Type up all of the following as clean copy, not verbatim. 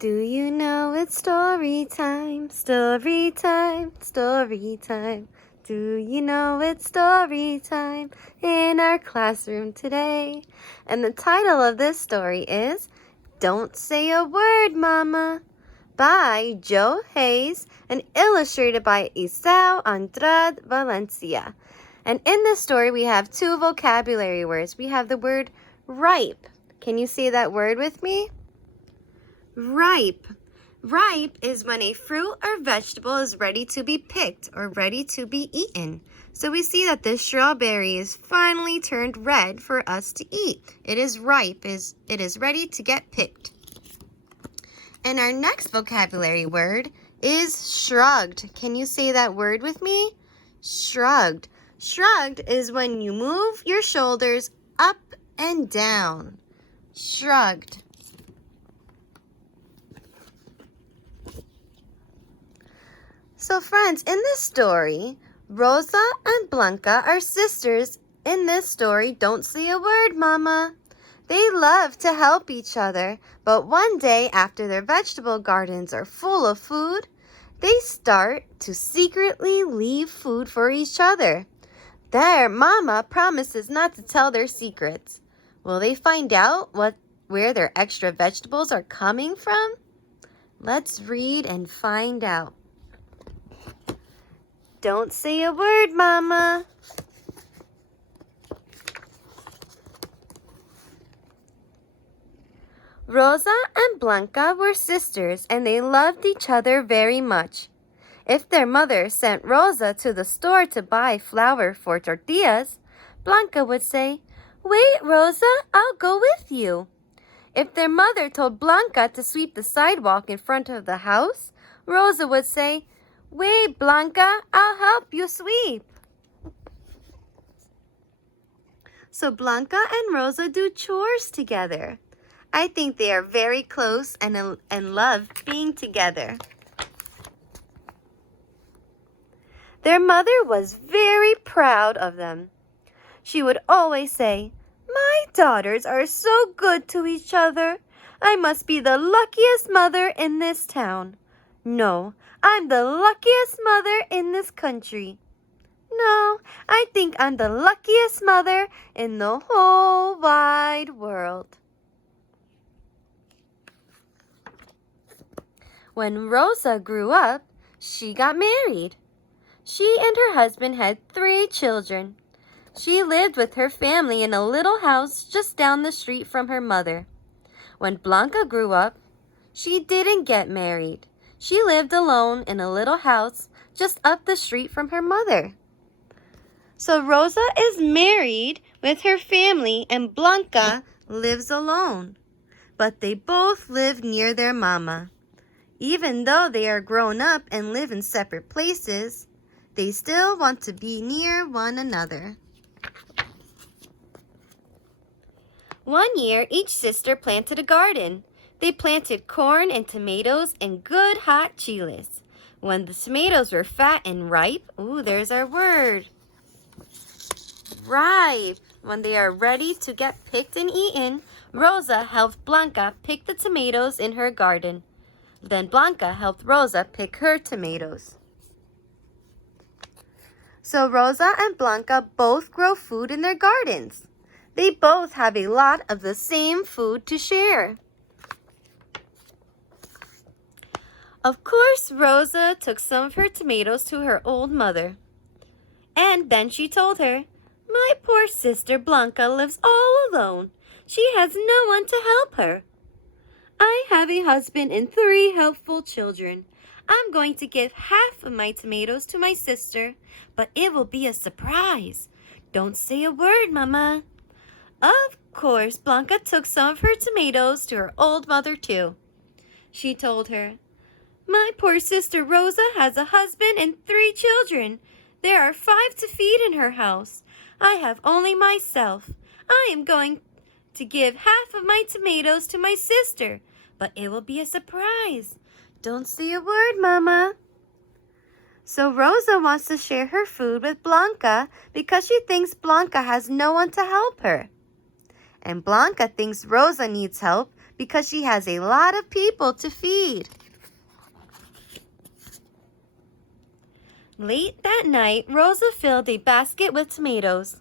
Do you know it's story time, story time, story time? Do you know it's story time in our classroom today? And the title of this story is Don't Say a Word, Mama, by Joe Hayes and illustrated by Isao Andrade Valencia. And in this story, we have two vocabulary words. We have the word ripe. Can you say that word with me? Ripe. Ripe is when a fruit or vegetable is ready to be picked or ready to be eaten. So we see that this strawberry is finally turned red for us to eat. It is ripe. It is ready to get picked. And our next vocabulary word is shrugged. Can you say that word with me? Shrugged. Shrugged is when you move your shoulders up and down. Shrugged. So friends, in this story, Rosa and Blanca are sisters. In this story, don't say a word, Mama. They love to help each other, but one day after their vegetable gardens are full of food, they start to secretly leave food for each other. Their Mama promises not to tell their secrets. Will they find out where their extra vegetables are coming from? Let's read and find out. Don't say a word, Mama. Rosa and Blanca were sisters and they loved each other very much. If their mother sent Rosa to the store to buy flour for tortillas, Blanca would say, "Wait, Rosa, I'll go with you." If their mother told Blanca to sweep the sidewalk in front of the house, Rosa would say, "Wait, Blanca, I'll help you sweep." So Blanca and Rosa do chores together. I think they are very close and love being together. Their mother was very proud of them. She would always say, "My daughters are so good to each other. I must be the luckiest mother in this town. No, I'm the luckiest mother in this country. No, I think I'm the luckiest mother in the whole wide world." When Rosa grew up, she got married. She and her husband had 3 children. She lived with her family in a little house just down the street from her mother. When Blanca grew up, she didn't get married. She lived alone in a little house just up the street from her mother. So Rosa is married with her family and Blanca lives alone. But they both live near their mama. Even though they are grown up and live in separate places, they still want to be near one another. One year, each sister planted a garden. They planted corn and tomatoes and good hot chiles. When the tomatoes were fat and ripe, there's our word. Ripe. When they are ready to get picked and eaten, Rosa helped Blanca pick the tomatoes in her garden. Then Blanca helped Rosa pick her tomatoes. So Rosa and Blanca both grow food in their gardens. They both have a lot of the same food to share. Of course, Rosa took some of her tomatoes to her old mother. And then she told her, "My poor sister Blanca lives all alone. She has no one to help her. I have a husband and 3 helpful children. I'm going to give half of my tomatoes to my sister, but it will be a surprise. Don't say a word, Mama." Of course, Blanca took some of her tomatoes to her old mother too. She told her, "My poor sister Rosa has a husband and 3 children. There are 5 to feed in her house. I have only myself. I am going to give half of my tomatoes to my sister, but it will be a surprise. Don't say a word, Mama." So Rosa wants to share her food with Blanca because she thinks Blanca has no one to help her. And Blanca thinks Rosa needs help because she has a lot of people to feed. Late that night, Rosa filled a basket with tomatoes.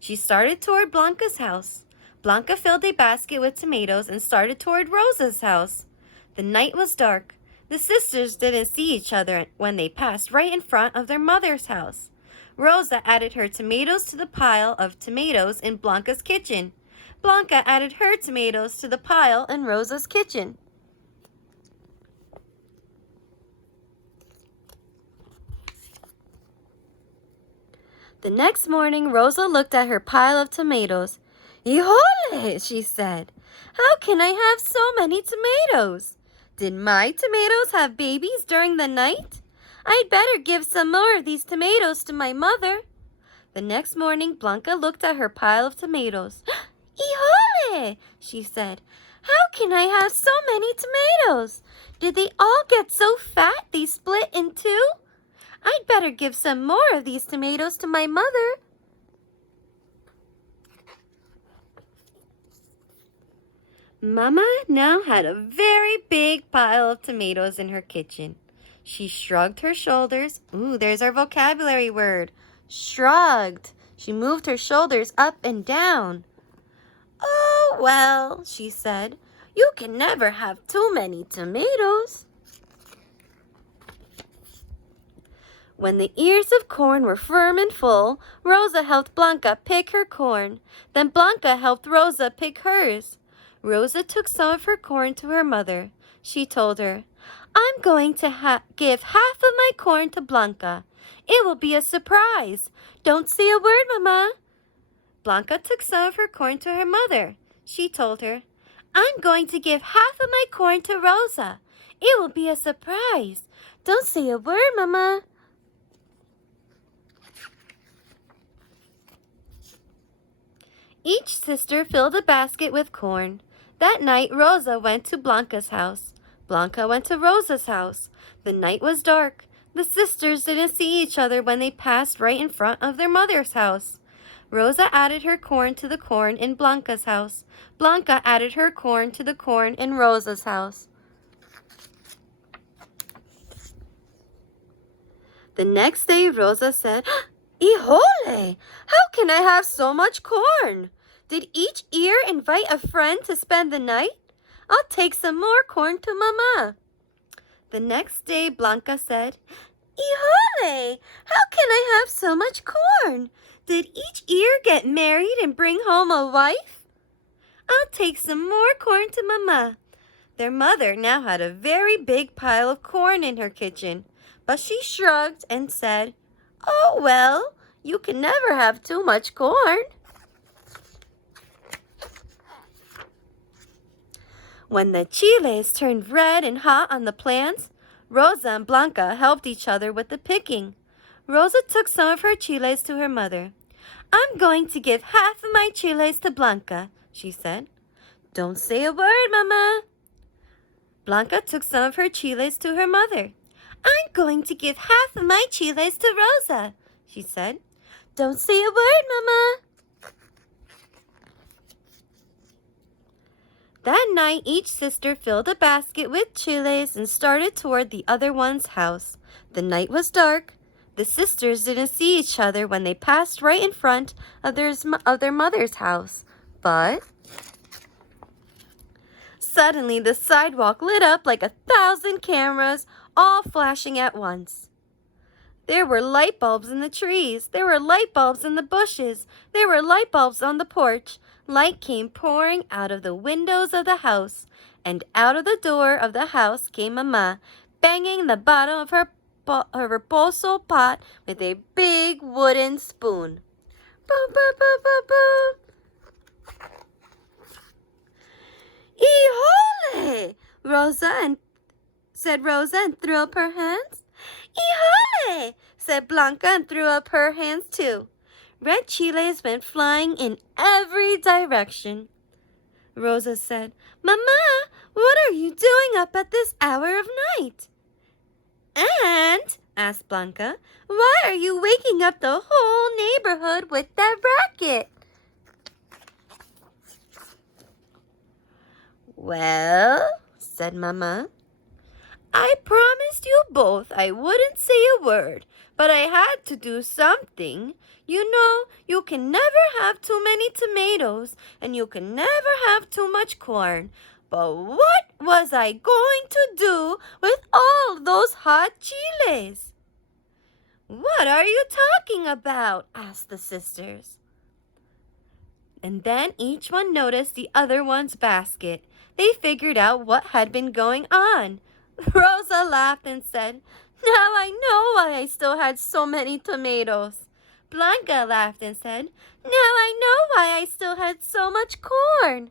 She started toward Blanca's house. Blanca filled a basket with tomatoes and started toward Rosa's house. The night was dark. The sisters didn't see each other when they passed right in front of their mother's house. Rosa added her tomatoes to the pile of tomatoes in Blanca's kitchen. Blanca added her tomatoes to the pile in Rosa's kitchen. The next morning, Rosa looked at her pile of tomatoes. "Híjole," she said. "How can I have so many tomatoes? Did my tomatoes have babies during the night? I'd better give some more of these tomatoes to my mother." The next morning, Blanca looked at her pile of tomatoes. "Híjole," she said. "How can I have so many tomatoes? Did they all get so fat they split in two? I'd better give some more of these tomatoes to my mother." Mama now had a very big pile of tomatoes in her kitchen. She shrugged her shoulders. Ooh, there's our vocabulary word. Shrugged. She moved her shoulders up and down. "Oh, well," she said, "you can never have too many tomatoes." When the ears of corn were firm and full, Rosa helped Blanca pick her corn. Then Blanca helped Rosa pick hers. Rosa took some of her corn to her mother. She told her, "I'm going to give half of my corn to Blanca. It will be a surprise. Don't say a word, Mama." Blanca took some of her corn to her mother. She told her, "I'm going to give half of my corn to Rosa. It will be a surprise. Don't say a word, Mama." Each sister filled a basket with corn. That night, Rosa went to Blanca's house. Blanca went to Rosa's house. The night was dark. The sisters didn't see each other when they passed right in front of their mother's house. Rosa added her corn to the corn in Blanca's house. Blanca added her corn to the corn in Rosa's house. The next day, Rosa said, "Híjole! How can I have so much corn? Did each ear invite a friend to spend the night? I'll take some more corn to Mama." The next day, Blanca said, "Híjole! How can I have so much corn? Did each ear get married and bring home a wife? I'll take some more corn to Mama." Their mother now had a very big pile of corn in her kitchen, but she shrugged and said, "Oh, well, you can never have too much corn." When the chiles turned red and hot on the plants, Rosa and Blanca helped each other with the picking. Rosa took some of her chiles to her mother. "I'm going to give half of my chiles to Blanca," she said. "Don't say a word, Mama." Blanca took some of her chiles to her mother. "I'm going to give half of my chiles to Rosa," she said. "Don't say a word, Mama." That night, each sister filled a basket with chiles and started toward the other one's house. The night was dark. The sisters didn't see each other when they passed right in front of their mother's house. But suddenly, the sidewalk lit up like 1,000 cameras, all flashing at once. There were light bulbs in the trees. There were light bulbs in the bushes. There were light bulbs on the porch. Light came pouring out of the windows of the house, and out of the door of the house came Mamá, banging the bottom of her reposo pot with a big wooden spoon. Boom, boom, boom, boom, boom. "Híjole!" said Rosa and threw up her hands. "Híjole!" said Blanca and threw up her hands too. Red chiles went flying in every direction. Rosa said, "Mamá, what are you doing up at this hour of night?" "And," asked Blanca, "why are you waking up the whole neighborhood with that racket?" Well, said Mamá, I promised you both I wouldn't say a word, but I had to do something. You know, you can never have too many tomatoes, and you can never have too much corn. But what was I going to do with all those hot chiles? What are you talking about? Asked the sisters. And then each one noticed the other one's basket. They figured out what had been going on. Rosa laughed and said, Now I know why I still had so many tomatoes. Blanca laughed and said, Now I know why I still had so much corn.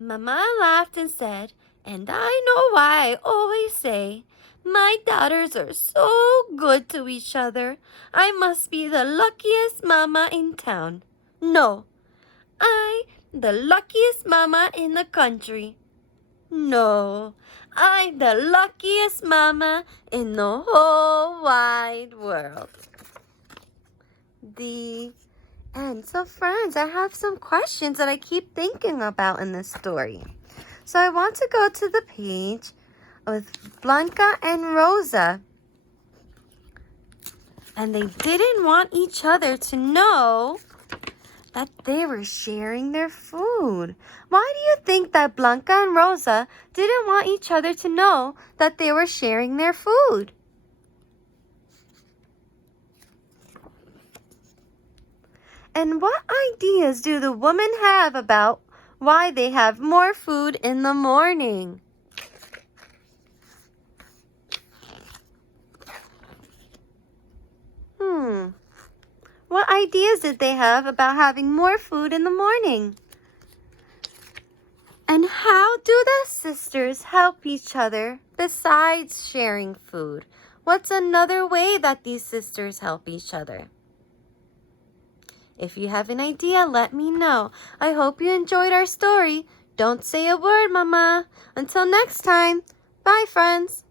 Mamá laughed and said, And I know why I always say, my daughters are so good to each other. I must be the luckiest mama in town. No, the luckiest mama in the country. No, I'm the luckiest mama in the whole wide world. The end. So friends, I have some questions that I keep thinking about in this story. So I want to go to the page with Blanca and Rosa. And they didn't want each other to know that they were sharing their food. Why do you think that Blanca and Rosa didn't want each other to know that they were sharing their food? And what ideas do the women have about why they have more food in the morning? What ideas did they have about having more food in the morning? And how do the sisters help each other besides sharing food? What's another way that these sisters help each other? If you have an idea, let me know. I hope you enjoyed our story. Don't say a word, Mama. Until next time. Bye, friends.